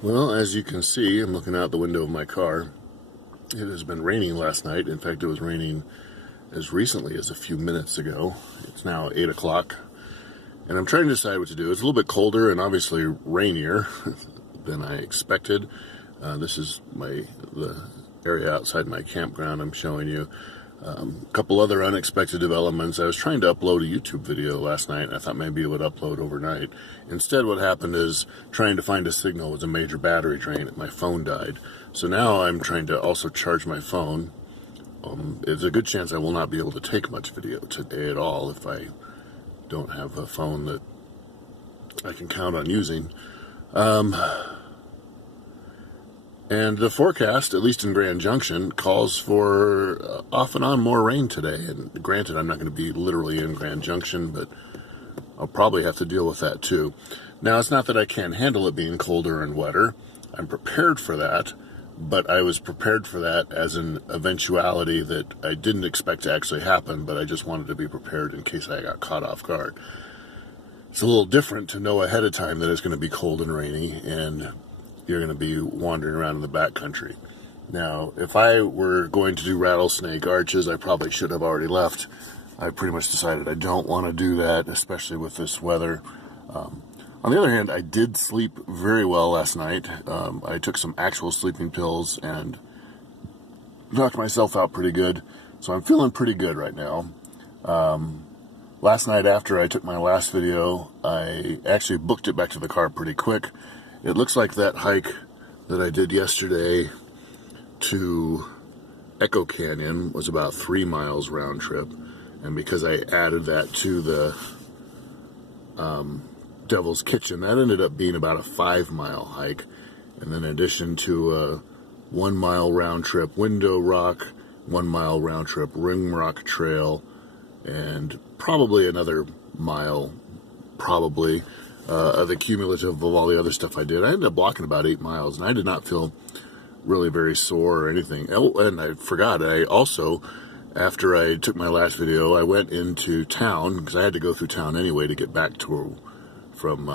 Well, as you can see, I'm looking out the window of my car. It has been raining last night. In fact, it was raining as recently as a few minutes ago. It's now 8 o'clock, and I'm trying to decide what to do. It's a little bit colder and obviously rainier than I expected. This is the area outside my campground I'm showing you. A couple other unexpected developments. I was trying to upload a YouTube video last night, and I thought maybe it would upload overnight. Instead, what happened is trying to find a signal was a major battery drain, and my phone died. So now I'm trying to also charge my phone. There's a good chance I will not be able to take much video today at all if I don't have a phone that I can count on using. And the forecast, at least in Grand Junction, calls for off and on more rain today. And granted, I'm not going to be literally in Grand Junction, but I'll probably have to deal with that too. Now, it's not that I can't handle it being colder and wetter. I'm prepared for that, but I was prepared for that as an eventuality that I didn't expect to actually happen, but I just wanted to be prepared in case I got caught off guard. It's a little different to know ahead of time that it's going to be cold and rainy, and you're going to be wandering around in the backcountry. Now, if I were going to do rattlesnake arches, I probably should have already left. I pretty much decided I don't want to do that, especially with this weather. On the other hand, I did sleep very well last night. I took some actual sleeping pills and knocked myself out pretty good, so I'm feeling pretty good right now. Last night after I took my last video, I actually booked it back to the car pretty quick. It looks like that hike that I did yesterday to Echo Canyon was about 3 miles round trip. And because I added that to the Devil's Kitchen, that ended up being about a 5-mile hike. And then in addition to a 1 mile round trip Window Rock, 1 mile round trip Ring Rock Trail, and probably another mile, the cumulative of all the other stuff I did. I ended up walking about 8 miles, and I did not feel really very sore or anything. Oh, and I forgot, I also, after I took my last video, I went into town, because I had to go through town anyway to get back from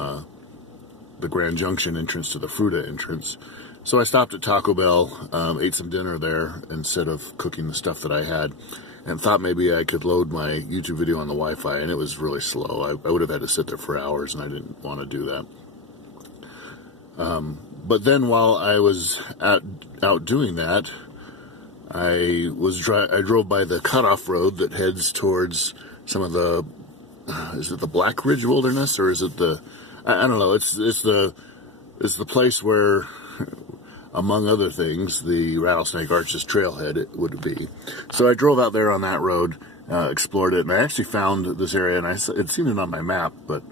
the Grand Junction entrance to the Fruta entrance. So I stopped at Taco Bell, ate some dinner there instead of cooking the stuff that I had, and thought maybe I could load my YouTube video on the Wi-Fi, and it was really slow. I would have had to sit there for hours, and I didn't want to do that. But then while I was out doing that, I drove by the cutoff road that heads towards some of the, is it the Black Ridge Wilderness, or is it I don't know, it's the place where, among other things, the Rattlesnake Arches trailhead it would be. So I drove out there on that road, explored it, and I actually found this area, and it seen it on my map, but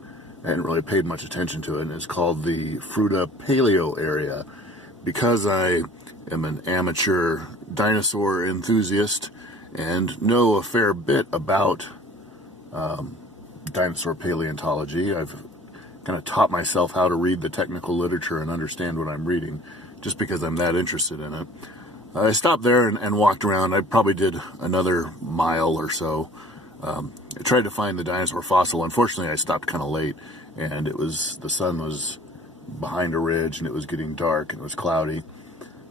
I hadn't really paid much attention to it, and it's called the Fruta Paleo area. Because I am an amateur dinosaur enthusiast and know a fair bit about dinosaur paleontology, I've kind of taught myself how to read the technical literature and understand what I'm reading, just because I'm that interested in it. I stopped there and walked around. I probably did another mile or so. I tried to find the dinosaur fossil. Unfortunately, I stopped kind of late, and the sun was behind a ridge, and it was getting dark, and it was cloudy.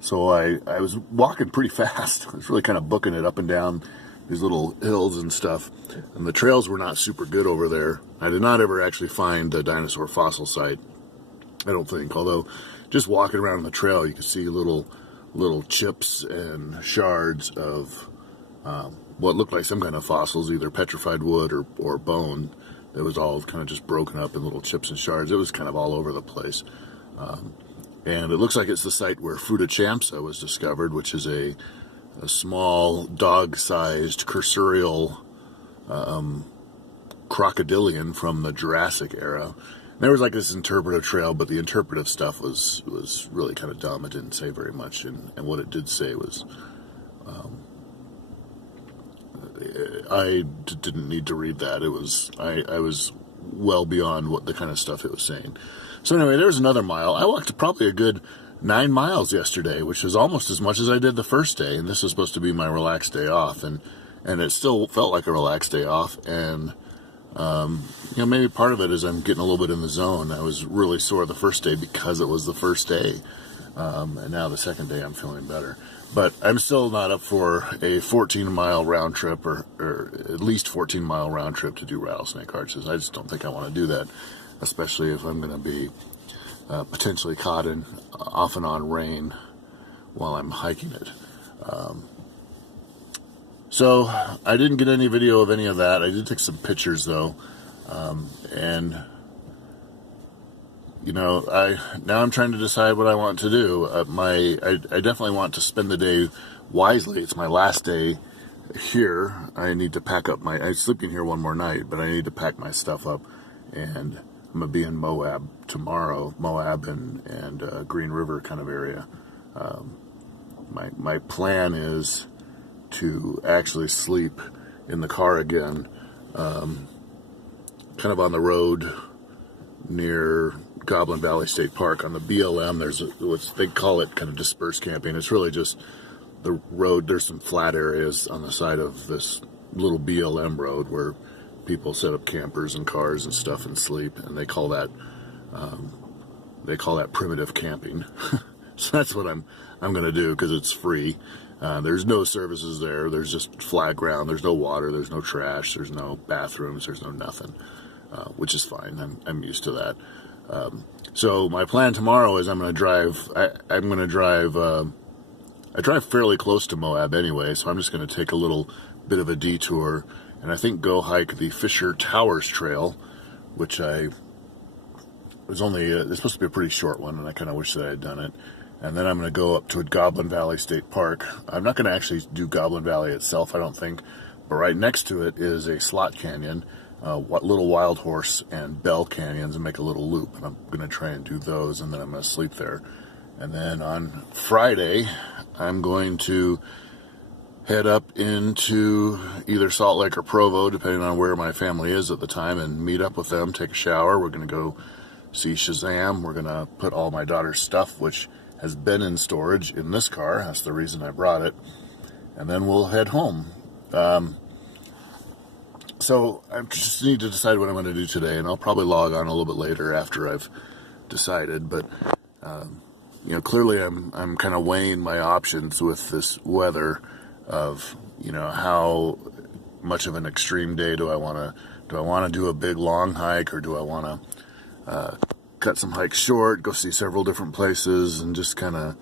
So I was walking pretty fast. I was really kind of booking it up and down these little hills and stuff. And the trails were not super good over there. I did not ever actually find the dinosaur fossil site, I don't think, although just walking around the trail, you could see little chips and shards of what looked like some kind of fossils, either petrified wood or bone. It was all kind of just broken up in little chips and shards. It was kind of all over the place. And it looks like it's the site where Fruta champsa was discovered, which is a small dog-sized cursorial crocodilian from the Jurassic era. There was like this interpretive trail, but the interpretive stuff was really kind of dumb. It didn't say very much, and what it did say was, I didn't need to read that. I was well beyond what the kind of stuff it was saying. So anyway, there's another mile. I walked probably a good 9 miles yesterday, which is almost as much as I did the first day, and this was supposed to be my relaxed day off, and it still felt like a relaxed day off, and Maybe part of it is I'm getting a little bit in the zone. I was really sore the first day because it was the first day. And now the second day I'm feeling better. But I'm still not up for a 14-mile round trip or at least 14-mile round trip to do rattlesnake arches. I just don't think I want to do that, especially if I'm going to be potentially caught in off and on rain while I'm hiking it. So I didn't get any video of any of that. I did take some pictures though. And now I'm trying to decide what I want to do. I definitely want to spend the day wisely. It's my last day here. I need to pack up I'm sleeping here one more night, but I need to pack my stuff up, and I'm gonna be in Moab tomorrow. Moab and Green River kind of area. My plan is to actually sleep in the car again, kind of on the road near Goblin Valley State Park on the BLM. There's what they call it kind of dispersed camping. It's really just the road. There's some flat areas on the side of this little BLM road where people set up campers and cars and stuff and sleep, and they call that primitive camping. So that's what I'm going to do, because it's free. There's no services there. There's just flat ground. There's no water. There's no trash. There's no bathrooms. There's no nothing, which is fine. I'm used to that. So my plan tomorrow is I'm going to drive. I drive fairly close to Moab anyway, so I'm just going to take a little bit of a detour, and I think go hike the Fisher Towers Trail, which it's supposed to be a pretty short one, and I kind of wish that I had done it. And then I'm going to go up to Goblin Valley State Park. I'm not going to actually do Goblin Valley itself, I don't think, but right next to it is a slot canyon, Little Wild Horse and Bell Canyons, and make a little loop. And I'm going to try and do those, and then I'm going to sleep there. And then on Friday, I'm going to head up into either Salt Lake or Provo, depending on where my family is at the time, and meet up with them, take a shower. We're going to go see Shazam. We're going to put all my daughter's stuff, which has been in storage, in this car. That's the reason I brought it. And then we'll head home. So I just need to decide what I'm going to do today, and I'll probably log on a little bit later after I've decided. But clearly I'm kind of weighing my options with this weather of how much of an extreme day do I want to do a big long hike, or do I want to cut some hikes short, go see several different places, and just kind of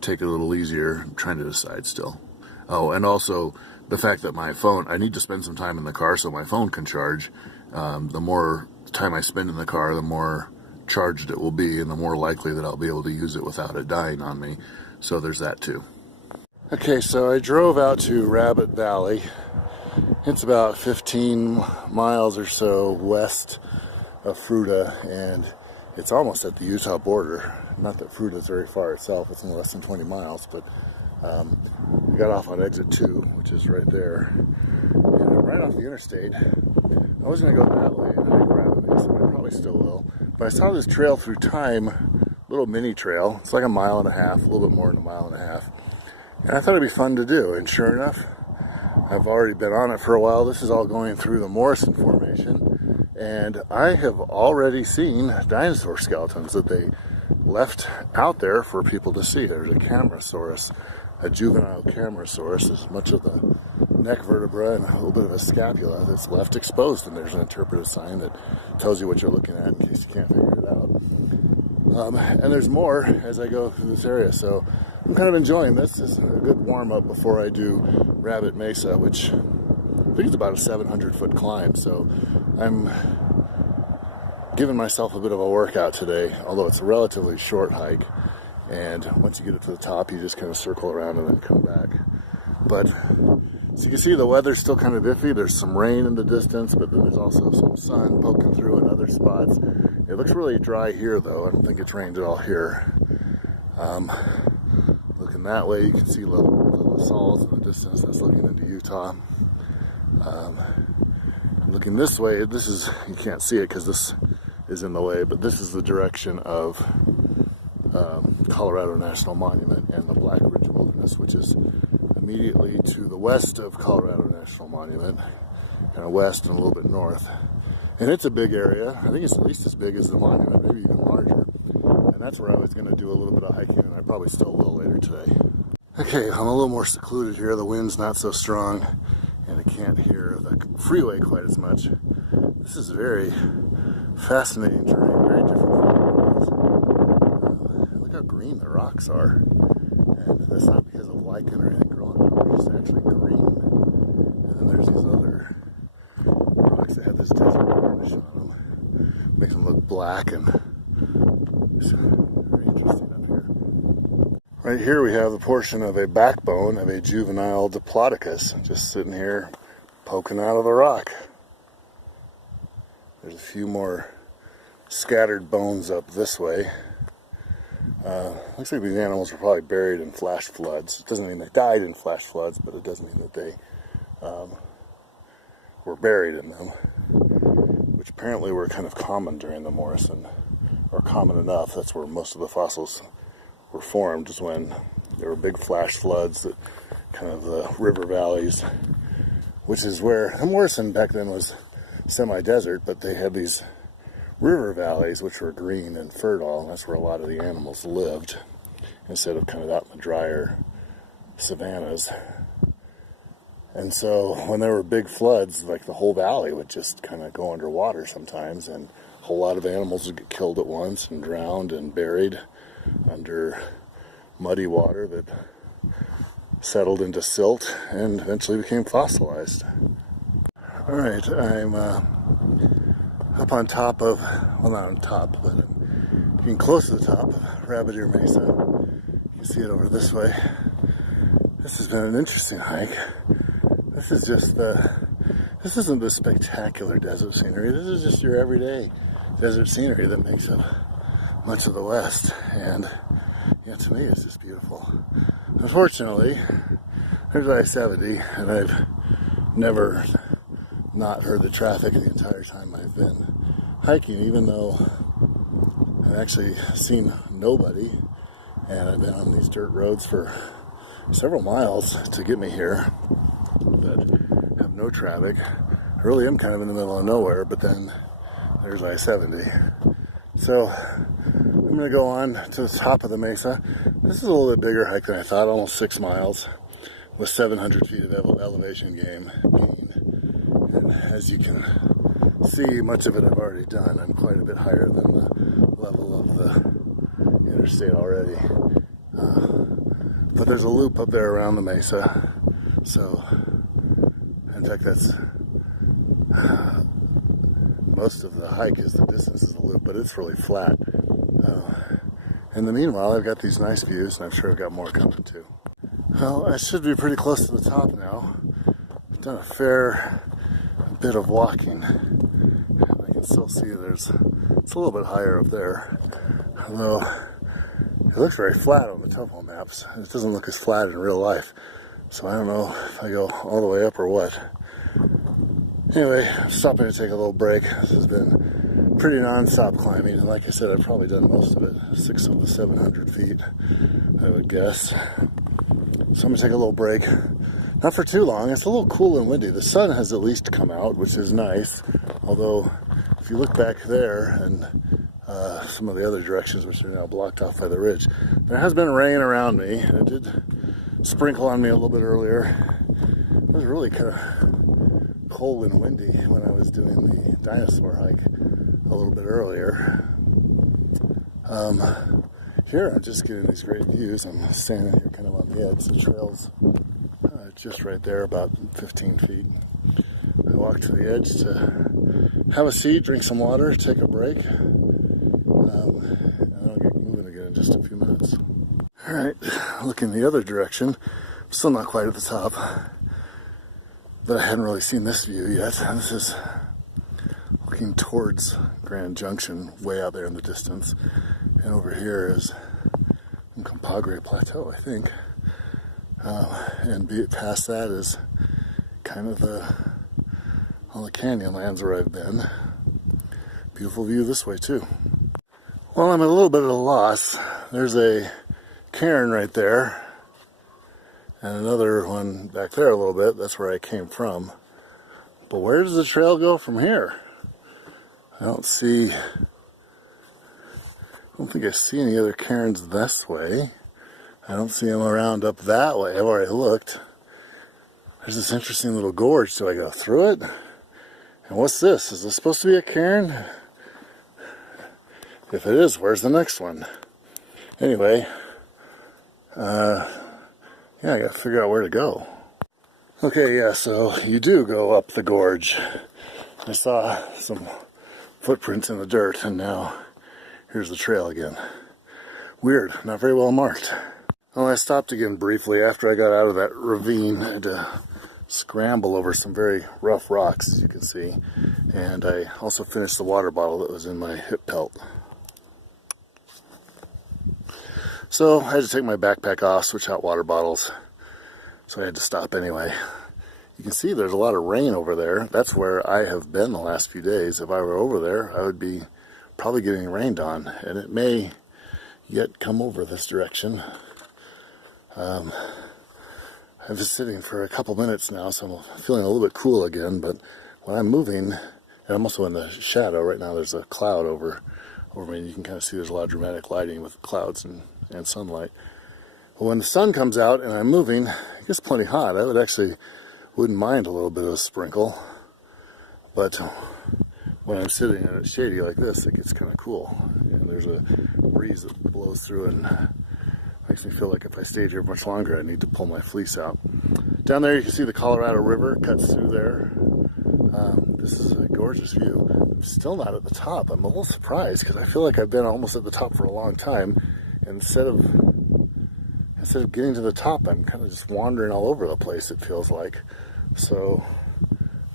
take it a little easier. I'm trying to decide still. Oh, and also the fact that my phone, I need to spend some time in the car so my phone can charge. The more time I spend in the car, the more charged it will be, and the more likely that I'll be able to use it without it dying on me. So there's that too. Okay, so I drove out to Rabbit Valley. It's about 15 miles or so west of Fruita, and it's almost at the Utah border. Not that Fruita is very far itself, it's only less than 20 miles, but we got off on exit 2, which is right there. And right off the interstate. I was going to go that way and hike Rabbit Mesa, I probably still will. But I saw this trail through time, little mini trail. It's like a mile and a half, a little bit more than a mile and a half. And I thought it'd be fun to do, and sure enough, I've already been on it for a while. This is all going through the Morrison Formation, and I have already seen dinosaur skeletons that they left out there for people to see. There's a Camarasaurus, a juvenile Camarasaurus. There's much of the neck vertebra and a little bit of a scapula that's left exposed, and there's an interpretive sign that tells you what you're looking at in case you can't figure it out. And there's more as I go through this area, so I'm kind of enjoying this. This is a good warm-up before I do Rabbit Mesa, which I think is about a 700-foot climb, so I'm giving myself a bit of a workout today, although it's a relatively short hike, and once you get up to the top, you just kind of circle around and then come back. But so you can see the weather's still kind of iffy. There's some rain in the distance, but then there's also some sun poking through in other spots. It looks really dry here, though. I don't think it's rained at all here. Looking that way, you can see little Salls in the distance. That's looking into Utah. Looking this way, you can't see it because this is in the way, but this is the direction of Colorado National Monument and the Black Ridge Wilderness, which is immediately to the west of Colorado National Monument, kind of west and a little bit north. And it's a big area. I think it's at least as big as the monument, maybe even larger. And that's where I was going to do a little bit of hiking, and I probably still will later today. Okay, I'm a little more secluded here. The wind's not so strong, and I can't hear the freeway quite as much. This is very fascinating terrain, very different from the look how green the rocks are. And that's not because of lichen or anything growing on them, it's actually green. And then there's these other rocks that have this desert varnish on them. Makes them look black, and it's very interesting up here. Right here we have the portion of a backbone of a juvenile Diplodocus just sitting here poking out of the rock. There's a few more scattered bones up this way. Looks like these animals were probably buried in flash floods. It doesn't mean they died in flash floods, but it does mean that they were buried in them, which apparently were kind of common during the Morrison, or common enough. That's where most of the fossils were formed, is when there were big flash floods, that kind of the river valleys, which is where the Morrison back then was semi-desert, but they had these river valleys which were green and fertile, and that's where a lot of the animals lived, instead of kind of out in the drier savannas. And so when there were big floods, like the whole valley would just kind of go underwater sometimes, and a whole lot of animals would get killed at once and drowned and buried under muddy water that settled into silt and eventually became fossilized. Alright, I'm up on top of, well, not on top, but I'm getting close to the top of Rabbit Ears Mesa. You can see it over this way. This has been an interesting hike. This is just this isn't the spectacular desert scenery. This is just your everyday desert scenery that makes up much of the West. And yeah, to me, it's just beautiful. Unfortunately, there's I-70, and I've never not heard the traffic the entire time I've been hiking, even though I've actually seen nobody, and I've been on these dirt roads for several miles to get me here, but have no traffic. I really am kind of in the middle of nowhere, but then there's I-70. So I'm going to go on to the top of the mesa. This is a little bit bigger hike than I thought, almost 6 miles with 700 feet of elevation gain. And as you can see, much of it I've already done. I'm quite a bit higher than the level of the interstate already. But there's a loop up there around the mesa. So, in fact, that's most of the hike is the distance is the loop, but it's really flat. In the meanwhile, I've got these nice views, and I'm sure I've got more coming too. Well, I should be pretty close to the top now. I've done a fair bit of walking. I can still see it's a little bit higher up there, although it looks very flat on the topo maps. It doesn't look as flat in real life, so I don't know if I go all the way up or what. Anyway, I'm stopping to take a little break. This has been pretty non-stop climbing, and like I said, I've probably done most of it, 6 of the 700 feet, I would guess. So I'm going to take a little break. Not for too long. It's a little cool and windy. The sun has at least come out, which is nice, although if you look back there and some of the other directions, which are now blocked off by the ridge, there has been rain around me. It did sprinkle on me a little bit earlier. It was really kind of cold and windy when I was doing the dinosaur hike a little bit earlier. Here I'm just getting these great views. I'm standing here kind of on the edge. The trail's just right there, about 15 feet. I walk to the edge to have a seat, drink some water, take a break, and I'll get moving again in just a few minutes. Alright, looking the other direction. I'm still not quite at the top, but I hadn't really seen this view yet. This is looking towards Grand Junction, way out there in the distance. And over here is Compagre Plateau, I think. And past that is kind of all the canyon lands where I've been. Beautiful view this way too. Well, I'm at a little bit of a loss. There's a cairn right there, and another one back there a little bit. That's where I came from. But where does the trail go from here? I don't think I see any other cairns this way. I don't see them around up that way. I've already looked. There's this interesting little gorge. Do I go through it? And what's this? Is this supposed to be a cairn? If it is, where's the next one? Anyway, yeah, I gotta figure out where to go. Okay, yeah, so you do go up the gorge. I saw some footprints in the dirt, and now here's the trail again. Weird, not very well marked. Well, I stopped again briefly after I got out of that ravine. I had to scramble over some very rough rocks, as you can see. And I also finished the water bottle that was in my hip belt. So I had to take my backpack off, switch out water bottles. So I had to stop anyway. You can see there's a lot of rain over there. That's where I have been the last few days. If I were over there, I would be probably getting rained on. And it may yet come over this direction. I've been sitting for a couple minutes now, so I'm feeling a little bit cool again. But when I'm moving, and I'm also in the shadow right now, there's a cloud over me. You can kind of see there's a lot of dramatic lighting with clouds and sunlight. But when the sun comes out and I'm moving, it gets plenty hot. I wouldn't mind a little bit of a sprinkle. But when I'm sitting and it's shady like this, it gets kind of cool. And there's a breeze that blows through and makes me feel like if I stayed here much longer, I need to pull my fleece out. Down there, you can see the Colorado River cuts through there. This is a gorgeous view. I'm still not at the top. I'm a little surprised because I feel like I've been almost at the top for a long time. And instead of getting to the top, I'm kind of just wandering all over the place, it feels like. So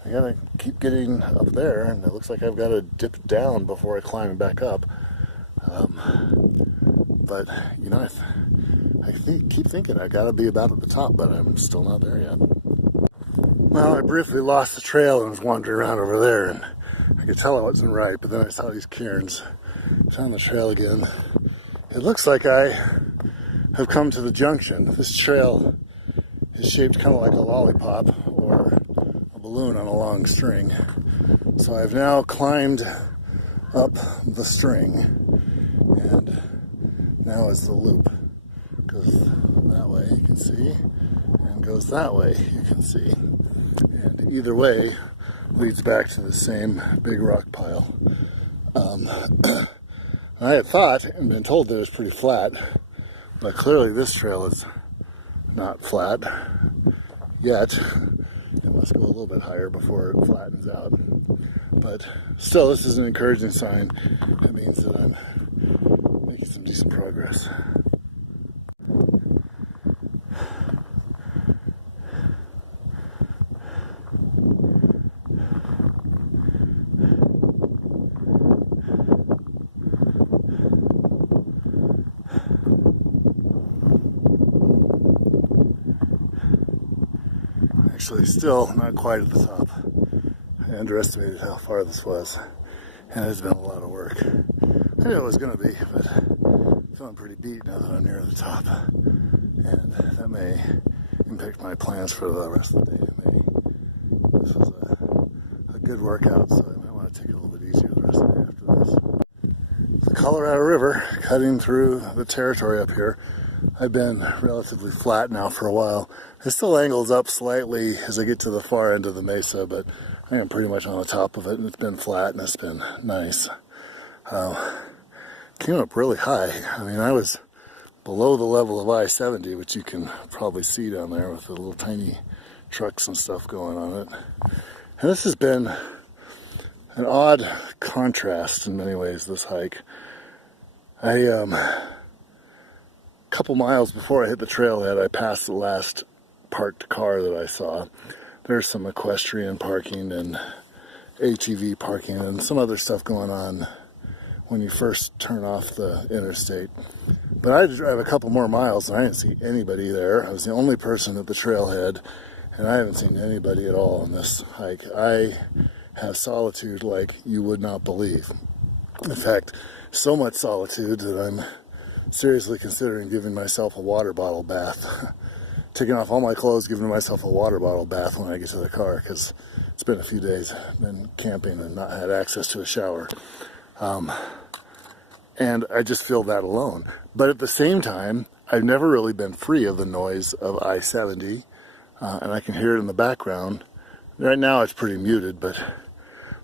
I gotta keep getting up there, and it looks like I've got to dip down before I climb back up. But, you know, I keep thinking I gotta be about at the top, but I'm still not there yet. Well, I briefly lost the trail and was wandering around over there, and I could tell I wasn't right, but then I saw these cairns. Found the trail again. It looks like I have come to the junction. This trail is shaped kind of like a lollipop or a balloon on a long string. So I've now climbed up the string, and now is the loop. Goes that way, you can see, and goes that way, you can see. And either way leads back to the same big rock pile. I had thought and been told that it was pretty flat, but clearly this trail is not flat yet. It must go a little bit higher before it flattens out. But still, this is an encouraging sign. It means that I'm making some decent progress. Actually, still not quite at the top. I underestimated how far this was, and it's been a lot of work. I knew it was going to be, but I'm feeling pretty beat now that I'm near the top, and that may impact my plans for the rest of the day. This was a good workout, so I might want to take it a little bit easier the rest of the day after this. The Colorado River cutting through the territory up here. I've been relatively flat now for a while. It still angles up slightly as I get to the far end of the mesa, but I am pretty much on the top of it, and it's been flat and it's been nice. Came up really high. I mean, I was below the level of I-70, which you can probably see down there with the little tiny trucks and stuff going on it. And this has been an odd contrast in many ways, this hike. A couple miles before I hit the trailhead, I passed the last parked car that I saw. There's some equestrian parking and ATV parking and some other stuff going on when you first turn off the interstate. But I had to drive a couple more miles and I didn't see anybody there. I was the only person at the trailhead, and I haven't seen anybody at all on this hike. I have solitude like you would not believe. In fact, so much solitude that I'm seriously considering giving myself a water bottle bath taking off all my clothes, giving myself a water bottle bath when I get to the car, because it's been a few days. I've been camping and not had access to a shower. And I just feel that alone. But at the same time, I've never really been free of the noise of I-70, and I can hear it in the background. Right now it's pretty muted, but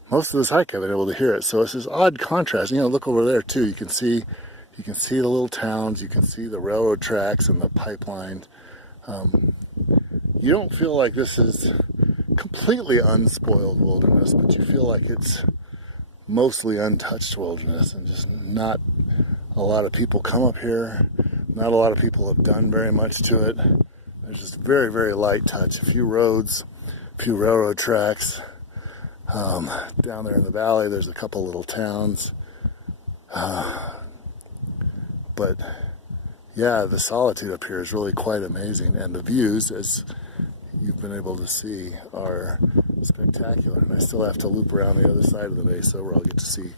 most of this hike I've been able to hear it. So it's this odd contrast. You know, look over there too. You can see the little towns, you can see the railroad tracks and the pipeline. You don't feel like this is completely unspoiled wilderness, but you feel like it's mostly untouched wilderness, and just not a lot of people come up here. Not a lot of people have done very much to it. There's just very, very light touch. A few roads, a few railroad tracks. Down there in the valley, there's a couple little towns. But yeah, the solitude up here is really quite amazing, and the views, as you've been able to see, are spectacular. And I still have to loop around the other side of the mesa where I'll get to see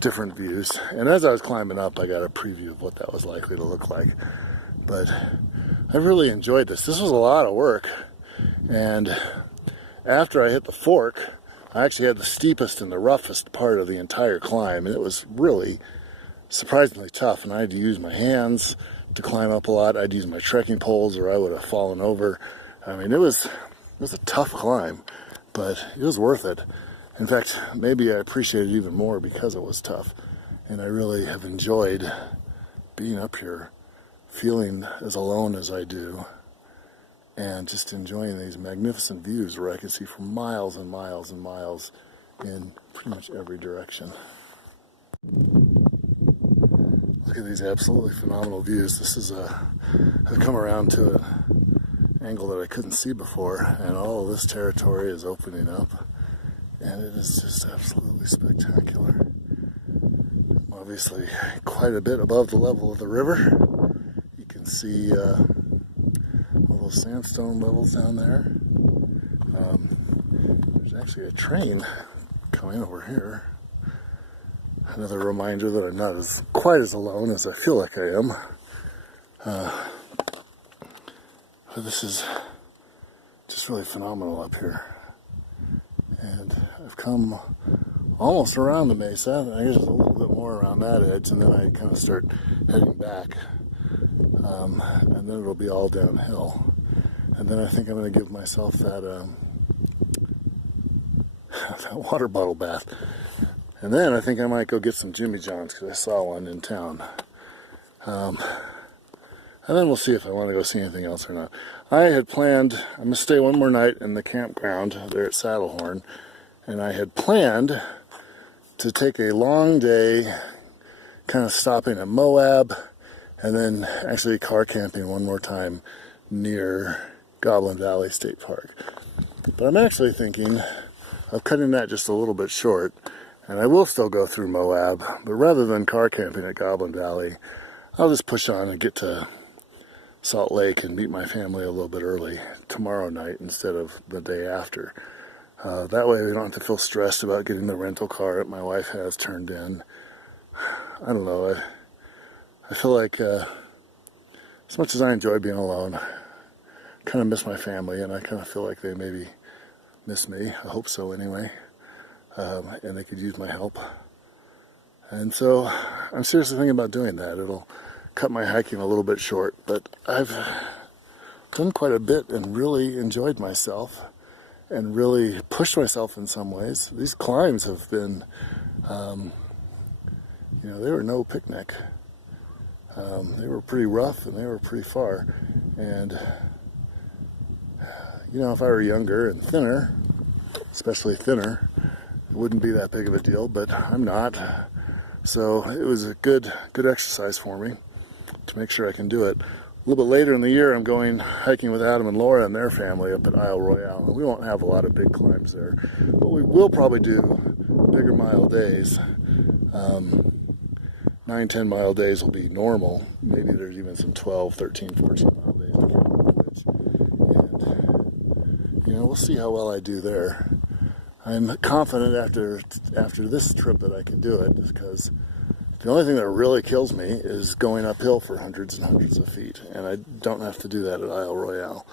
different views. And as I was climbing up, I got a preview of what that was likely to look like. But I really enjoyed this. This was a lot of work. And after I hit the fork, I actually had the steepest and the roughest part of the entire climb, and it was really surprisingly tough. And I had to use my hands to climb up a lot. I'd use my trekking poles or I would have fallen over. I mean, it was a tough climb, but it was worth it. In fact, maybe I appreciate it even more because it was tough. And I really have enjoyed being up here, feeling as alone as I do, and just enjoying these magnificent views where I can see for miles and miles and miles in pretty much every direction. Look at these absolutely phenomenal views. This is I've come around to an angle that I couldn't see before, and all of this territory is opening up, and it is just absolutely spectacular. Obviously quite a bit above the level of the river. You can see all those sandstone levels down there. There's actually a train coming over here. Another reminder that I'm not quite as alone as I feel like I am. But this is just really phenomenal up here. And I've come almost around the mesa. I guess a little bit more around that edge, and then I kind of start heading back. And then it'll be all downhill. And then I think I'm going to give myself that that water bottle bath. And then I think I might go get some Jimmy John's, because I saw one in town. And then we'll see if I want to go see anything else or not. I had planned, I'm going to stay one more night in the campground there at Saddlehorn. And I had planned to take a long day, kind of stopping at Moab, and then actually car camping one more time near Goblin Valley State Park. But I'm actually thinking of cutting that just a little bit short. And I will still go through Moab, but rather than car camping at Goblin Valley, I'll just push on and get to Salt Lake and meet my family a little bit early tomorrow night instead of the day after. That way we don't have to feel stressed about getting the rental car that my wife has turned in. I don't know, I feel like as much as I enjoy being alone, I kind of miss my family, and I kind of feel like they maybe miss me. I hope so anyway. And they could use my help. And so I'm seriously thinking about doing that. It'll cut my hiking a little bit short, but I've done quite a bit and really enjoyed myself and really pushed myself in some ways. These climbs have been, they were no picnic. They were pretty rough and they were pretty far. And, if I were younger and thinner, especially thinner, it wouldn't be that big of a deal, but I'm not. So it was a good exercise for me to make sure I can do it. A little bit later in the year, I'm going hiking with Adam and Laura and their family up at Isle Royale. And we won't have a lot of big climbs there, but we will probably do bigger mile days. 9-10 mile days will be normal. Maybe there's even some 12, 13, 14 mile days. I can't remember which. And, we'll see how well I do there. I'm confident after this trip that I can do it, because The only thing that really kills me is going uphill for hundreds and hundreds of feet, and I don't have to do that at Isle Royale.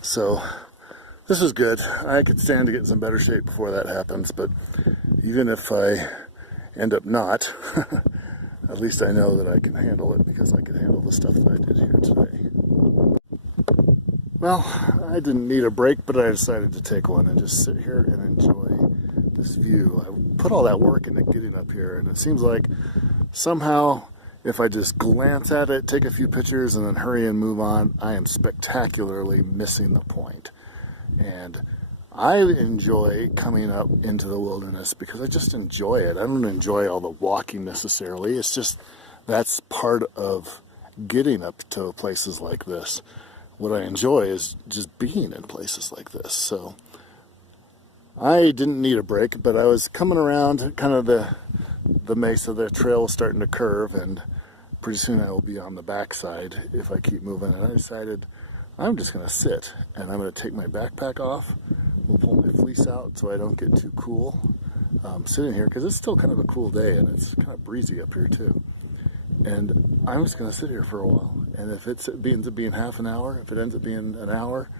So this is good. I could stand to get in some better shape before that happens, but even if I end up not, at least I know that I can handle it because I can handle the stuff that I did here today. Well, I didn't need a break, but I decided to take one and just sit here and enjoy this view. I put all that work into getting up here, and it seems like somehow if I just glance at it, take a few pictures, and then hurry and move on, I am spectacularly missing the point. And I enjoy coming up into the wilderness because I just enjoy it. I don't enjoy all the walking necessarily. It's just that's part of getting up to places like this. What I enjoy is just being in places like this. So I didn't need a break, but I was coming around kind of the mesa. The trail was starting to curve, and pretty soon I will be on the backside if I keep moving. And I decided I'm just going to sit, and I'm going to take my backpack off. We'll pull my fleece out so I don't get too cool sitting here, because it's still kind of a cool day, and it's kind of breezy up here too. And I'm just going to sit here for a while. And if it ends up being half an hour, if it ends up being an hour,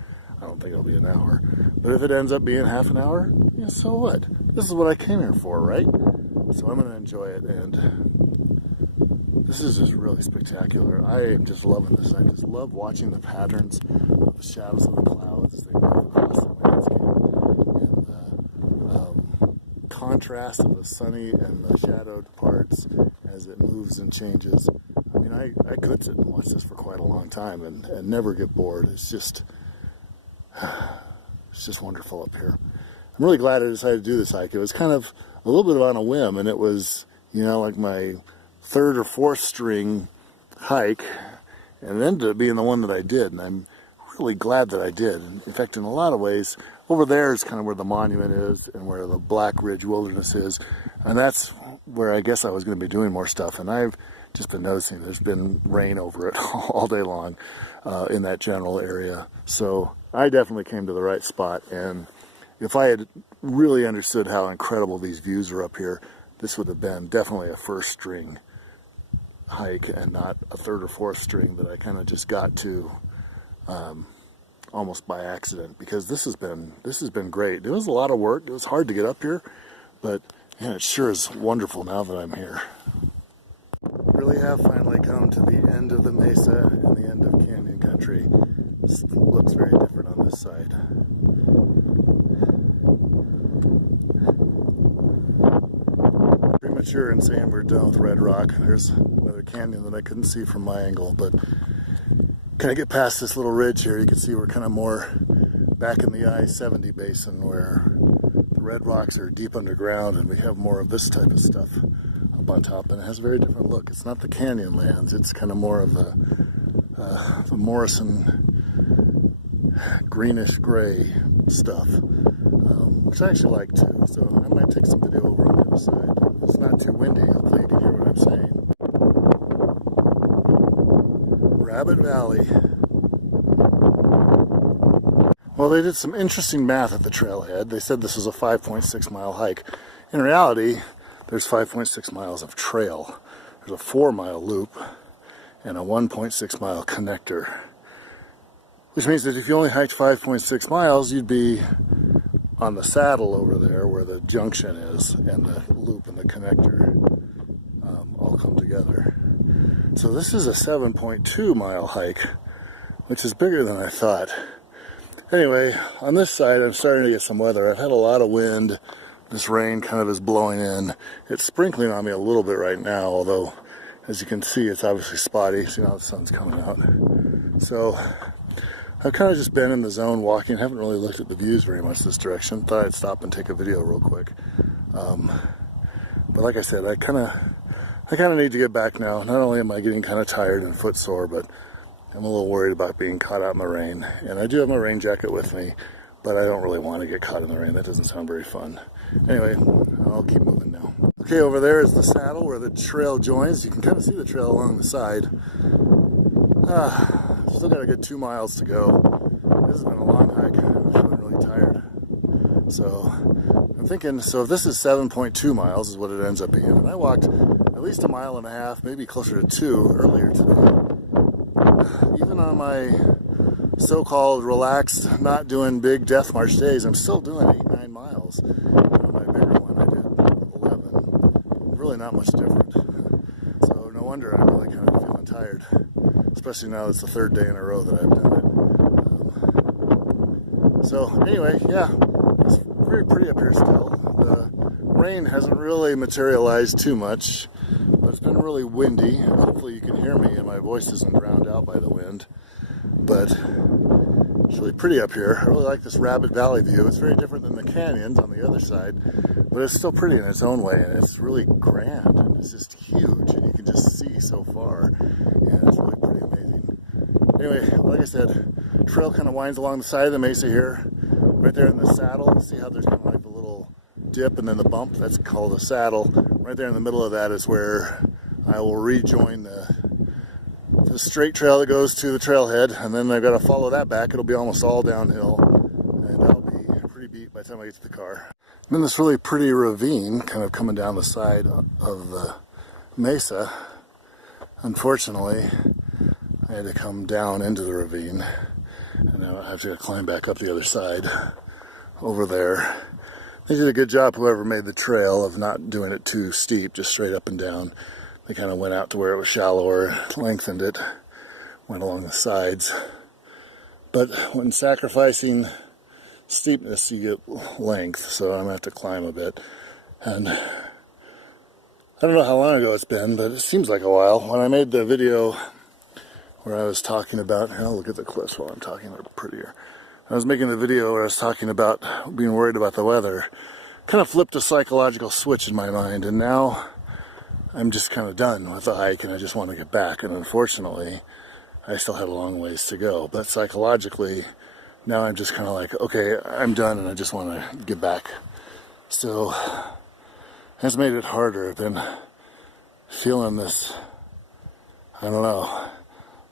I don't think it'll be an hour, but if it ends up being half an hour, yeah, so what? This is what I came here for, right? So I'm going to enjoy it, and this is just really spectacular. I am just loving this. I just love watching the patterns of the shadows of the clouds as they move across the landscape, and the contrast of the sunny and the shadowed parts as it moves and changes. I mean, I could sit and watch this for quite a long time and never get bored. It's just wonderful up here. I'm really glad I decided to do this hike. It was kind of a little bit on a whim, and it was, you know, like my third or fourth string hike, and it ended up being the one that I did, and I'm really glad that I did. And in fact, in a lot of ways, over there is kind of where the monument is and where the Black Ridge Wilderness is, and that's where I guess I was going to be doing more stuff. And I've just been noticing there's been rain over it all day long in that general area. So I definitely came to the right spot, and if I had really understood how incredible these views are up here, this would have been definitely a first string hike and not a third or fourth string that I kind of just got to almost by accident, because this has been great. It was a lot of work. It was hard to get up here, but man, it sure is wonderful now that I'm here. Really have finally come to the end of the mesa and the end of canyon country. This looks very different on this side. Premature in saying we're done with Red Rock. There's another canyon that I couldn't see from my angle, but kind of get past this little ridge here, you can see we're kind of more back in the I-70 basin where the red rocks are deep underground, and we have more of this type of stuff up on top, and it has a very different look. It's not the canyon lands, it's kind of more of the Morrison greenish gray stuff, which I actually like too. So I might take some video over on the other side. If it's not too windy, hopefully you can hear what I'm saying. Rabbit Valley. Well, they did some interesting math at the trailhead. They said this was a 5.6 mile hike. In reality, there's 5.6 miles of trail. There's a 4-mile loop and a 1.6 mile connector. Which means that if you only hiked 5.6 miles, you'd be on the saddle over there where the junction is, and the loop and the connector all come together. So this is a 7.2 mile hike, which is bigger than I thought. Anyway, on this side I'm starting to get some weather. I've had a lot of wind. This rain kind of is blowing in. It's sprinkling on me a little bit right now, although as you can see it's obviously spotty. See now the sun's coming out. So I've kind of just been in the zone walking. Haven't really looked at the views very much this direction. Thought I'd stop and take a video real quick. But like I said, I kind of need to get back now. Not only am I getting kind of tired and footsore, but I'm a little worried about being caught out in the rain. And I do have my rain jacket with me, but I don't really want to get caught in the rain. That doesn't sound very fun. Anyway, I'll keep moving now. Okay, over there is the saddle where the trail joins. You can kind of see the trail along the side. Still got a good 2 miles to go. This has been a long hike. I'm feeling really tired. So I'm thinking, so if this is 7.2 miles is what it ends up being, and I walked at least 1.5 miles, maybe closer to 2 earlier today. Even on my so-called relaxed, not doing big death march days, I'm still doing 8-9 miles. On my bigger one, I did 11. Really not much different. So no wonder I'm really kind of feeling tired, especially now it's the 3rd day in a row that I've done it. So anyway, yeah, it's very pretty up here still. The rain hasn't really materialized too much, but it's been really windy. Hopefully you can hear me and my voice isn't drowned out by the wind. But it's really pretty up here. I really like this Rabbit Valley view. It's very different than the canyons on the other side, but it's still pretty in its own way, and it's really grand, and it's just huge, and you can just see so far, and it's really pretty amazing. Anyway, like I said, trail kind of winds along the side of the mesa here, right there in the saddle. See how there's kind of like the little dip and then the bump? That's called a saddle. Right there in the middle of that is where I will rejoin the straight trail that goes to the trailhead, and then I've got to follow that back. It'll be almost all downhill, and I'll be pretty beat by the time I get to the car. I'm in this really pretty ravine kind of coming down the side of the mesa. Unfortunately, I had to come down into the ravine, and now I have to climb back up the other side over there. They did a good job, whoever made the trail, of not doing it too steep, just straight up and down. They kind of went out to where it was shallower, lengthened it, went along the sides. But when sacrificing steepness, you get length, so I'm going to have to climb a bit. And I don't know how long ago it's been, but it seems like a while. When I made the video where I was talking about, look at the cliffs while I'm talking, they're prettier. I was making the video where I was talking about being worried about the weather. Kind of flipped a psychological switch in my mind, and now I'm just kind of done with the hike and I just want to get back. And unfortunately, I still have a long ways to go. But psychologically, now I'm just kind of like, okay, I'm done and I just want to get back. So it's made it harder. I've been feeling this, I don't know,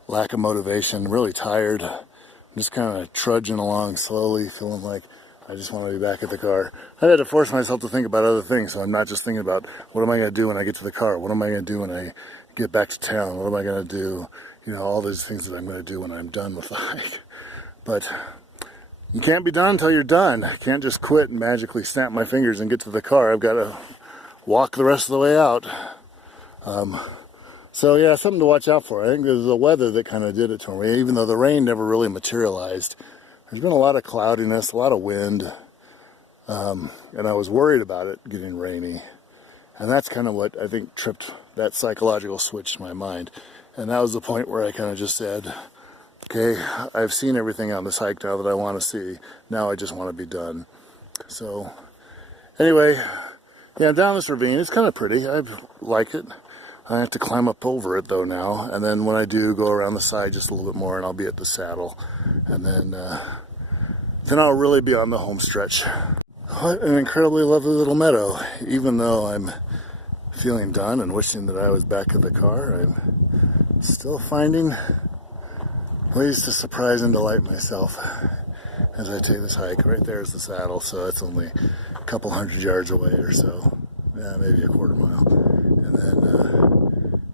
lack of motivation, really tired. I'm just kind of trudging along slowly, feeling like I just want to be back at the car. I had to force myself to think about other things, so I'm not just thinking about what am I going to do when I get to the car? What am I going to do when I get back to town? What am I going to do? All these things that I'm going to do when I'm done with the hike. But you can't be done until you're done. I can't just quit and magically snap my fingers and get to the car. I've got to walk the rest of the way out. So yeah, something to watch out for. I think there's the weather that kind of did it to me, even though the rain never really materialized. There's been a lot of cloudiness, a lot of wind, and I was worried about it getting rainy. And that's kind of what I think tripped that psychological switch in my mind. And that was the point where I kind of just said, okay, I've seen everything on this hike now that I want to see. Now I just want to be done. So anyway, yeah, down this ravine, it's kind of pretty. I like it. I have to climb up over it though now, and then when I do, go around the side just a little bit more and I'll be at the saddle, and then I'll really be on the home stretch. What an incredibly lovely little meadow. Even though I'm feeling done and wishing that I was back at the car, I'm still finding ways to surprise and delight myself as I take this hike. Right there is the saddle, so it's only a couple 100 yards away or so, yeah, maybe a quarter mile. And then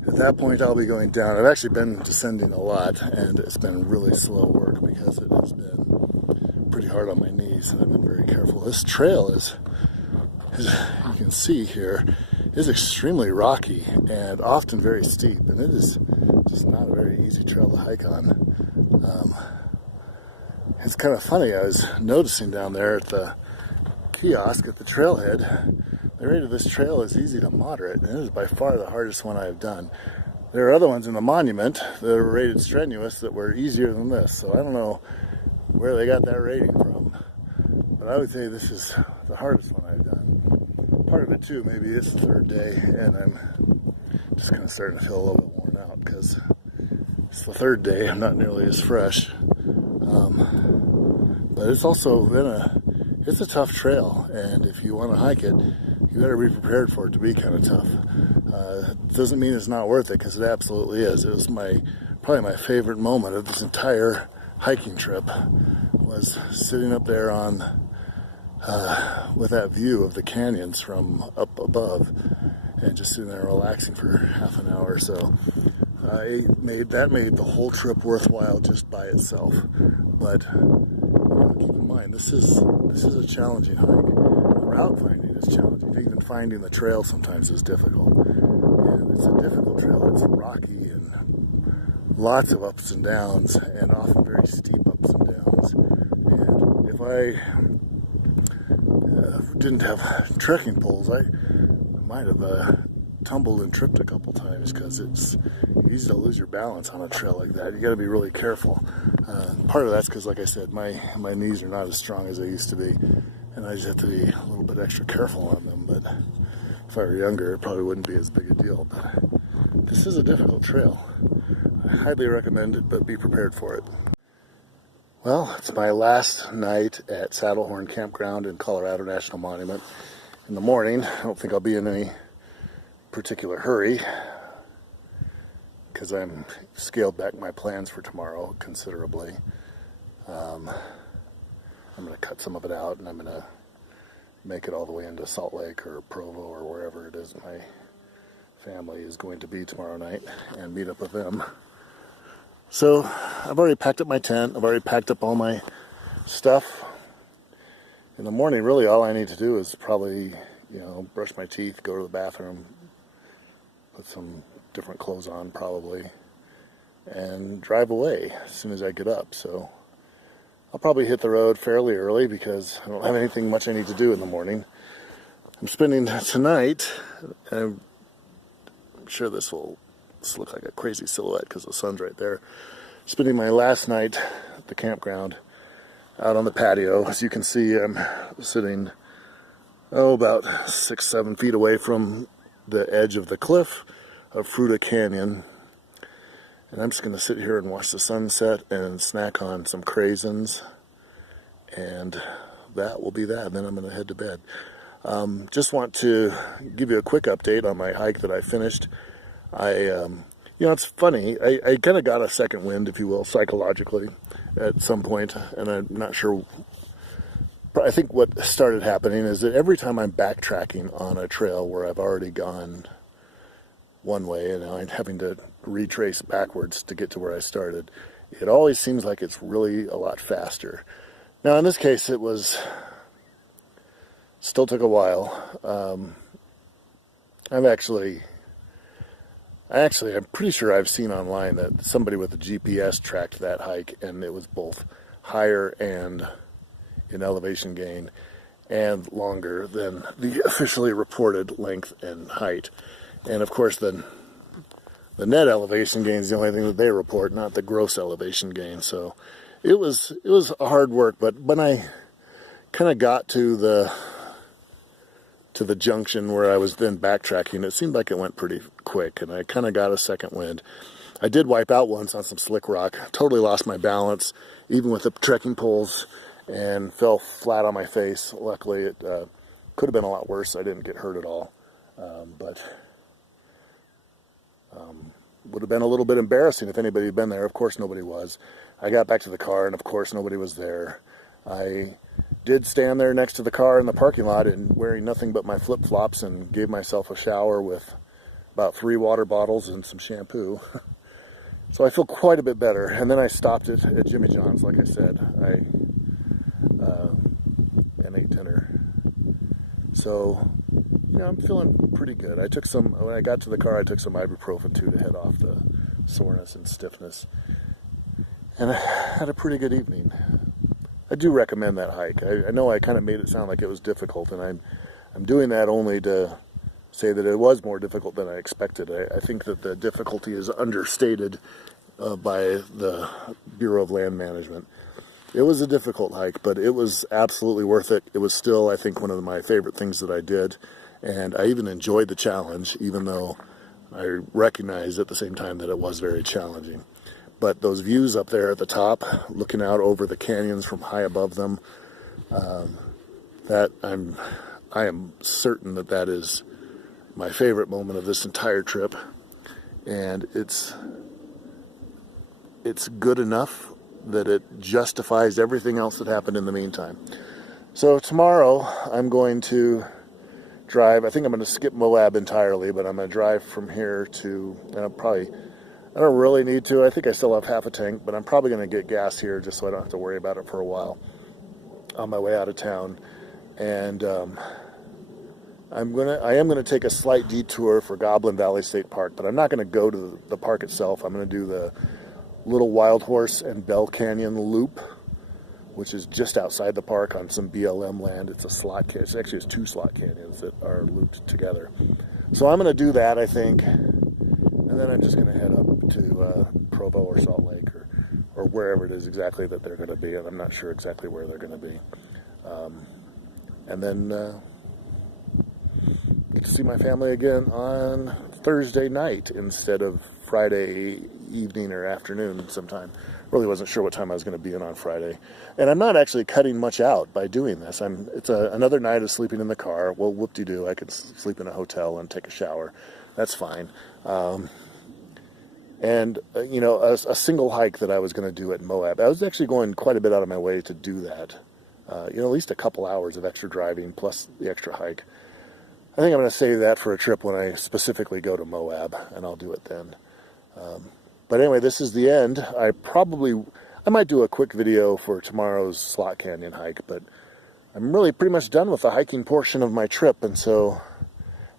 at that point I'll be going down. I've actually been descending a lot, and it's been really slow work because it has been pretty hard on my knees, and I've been very careful. This trail is you can see here, is extremely rocky and often very steep, and it is just not a very easy trail to hike on. It's kind of funny, I was noticing down there at the kiosk at the trailhead, they rated this trail as easy to moderate, and it is by far the hardest one I've done. There are other ones in the monument that are rated strenuous that were easier than this, so I don't know where they got that rating from, but I would say this is the hardest one I've done. Part of it too, maybe it's the third day, and I'm just kind of starting to feel a little bit worn out because it's the third day, I'm not nearly as fresh. But it's also been it's a tough trail, and if you want to hike it, you better be prepared for it to be kind of tough. It doesn't mean it's not worth it, because it absolutely is. It was probably my favorite moment of this entire hiking trip, was sitting up there on with that view of the canyons from up above. and just sitting there relaxing for half an hour or so. That made the whole trip worthwhile just by itself. But keep in mind, this is a challenging hike. The route finding is challenging. Even finding the trail sometimes is difficult. And it's a difficult trail. It's rocky and lots of ups and downs, and often very steep ups and downs. And if I didn't have trekking poles, I might have tumbled and tripped a couple times, because it's easy to lose your balance on a trail like that. You got to be really careful. Part of that's because, like I said, my knees are not as strong as they used to be, and I just have to be a little bit extra careful on them. But if I were younger, it probably wouldn't be as big a deal. But this is a difficult trail. I highly recommend it, but be prepared for it. Well, it's my last night at Saddlehorn Campground in Colorado National Monument. In the morning, I don't think I'll be in any particular hurry, because I'm scaled back my plans for tomorrow considerably. I'm going to cut some of it out, and I'm going to make it all the way into Salt Lake or Provo or wherever it is my family is going to be tomorrow night, and meet up with them. So I've already packed up my tent. I've already packed up all my stuff. In the morning, really all I need to do is probably, brush my teeth, go to the bathroom, put some different clothes on probably, and drive away as soon as I get up. So I'll probably hit the road fairly early, because I don't have anything much I need to do in the morning. I'm spending tonight, and I'm sure this will look like a crazy silhouette because the sun's right there, spending my last night at the campground out on the patio. As you can see, I'm sitting about 6-7 feet away from the edge of the cliff of Fruta Canyon, and I'm just going to sit here and watch the sunset and snack on some craisins, and that will be that. And then I'm going to head to bed. Just want to give you a quick update on my hike that I finished. It's funny, I kind of got a second wind, if you will, psychologically at some point, and I'm not sure. I think what started happening is that every time I'm backtracking on a trail where I've already gone one way and I'm having to retrace backwards to get to where I started, it always seems like it's really a lot faster. Now in this case, it still took a while. I'm pretty sure I've seen online that somebody with a GPS tracked that hike, and it was both higher and in elevation gain and longer than the officially reported length and height. And of course, the net elevation gain is the only thing that they report, not the gross elevation gain. So it was hard work, but when I kind of got to the junction where I was then backtracking, it seemed like it went pretty quick, and I kind of got a second wind. I did wipe out once on some slick rock, totally lost my balance, even with the trekking poles, and fell flat on my face. Luckily, it could have been a lot worse. I didn't get hurt at all, but would have been a little bit embarrassing if anybody had been there. Of course, nobody was. I got back to the car, and of course, nobody was there. I did stand there next to the car in the parking lot and wearing nothing but my flip-flops, and gave myself a shower with about 3 water bottles and some shampoo. So I feel quite a bit better. And then I stopped at Jimmy John's, like I said. And ate dinner. So, I'm feeling pretty good. When I got to the car, I took some ibuprofen too to head off the soreness and stiffness. And I had a pretty good evening. I do recommend that hike. I know I kind of made it sound like it was difficult, and I'm doing that only to say that it was more difficult than I expected. I think that the difficulty is understated by the Bureau of Land Management. It was a difficult hike, but it was absolutely worth it. It was still, I think, one of my favorite things that I did, and I even enjoyed the challenge, even though I recognized at the same time that it was very challenging. But those views up there at the top, looking out over the canyons from high above them, I am certain that is my favorite moment of this entire trip, and it's good enough that it justifies everything else that happened in the meantime. So tomorrow I'm going to drive. I think I'm going to skip Moab entirely, but I'm going to drive from here to, and I don't really need to. I think I still have half a tank, but I'm probably going to get gas here just so I don't have to worry about it for a while on my way out of town. And I am gonna take a slight detour for Goblin Valley State Park, but I'm not going to go to the park itself. I'm going to do the Little Wild Horse and Bell Canyon Loop, which is just outside the park on some BLM land. It's a slot canyon. It's 2 slot canyons that are looped together. So I'm going to do that, I think, and then I'm just going to head up to Provo or Salt Lake or wherever it is exactly that they're going to be, and I'm not sure exactly where they're going to be. And then get to see my family again on Thursday night instead of Friday evening or afternoon sometime. Really wasn't sure what time I was going to be in on Friday. And I'm not actually cutting much out by doing this. It's another night of sleeping in the car. Well, whoop-de-doo, I could sleep in a hotel and take a shower. That's fine. And a single hike that I was going to do at Moab. I was actually going quite a bit out of my way to do that. At least a couple hours of extra driving plus the extra hike. I think I'm going to save that for a trip when I specifically go to Moab, and I'll do it then. But anyway, this is the end. I might do a quick video for tomorrow's Slot Canyon hike, but I'm really pretty much done with the hiking portion of my trip, and so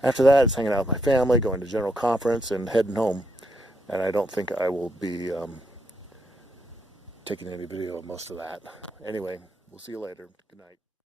after that, it's hanging out with my family, going to general conference, and heading home. And I don't think I will be taking any video of most of that. Anyway, we'll see you later. Good night.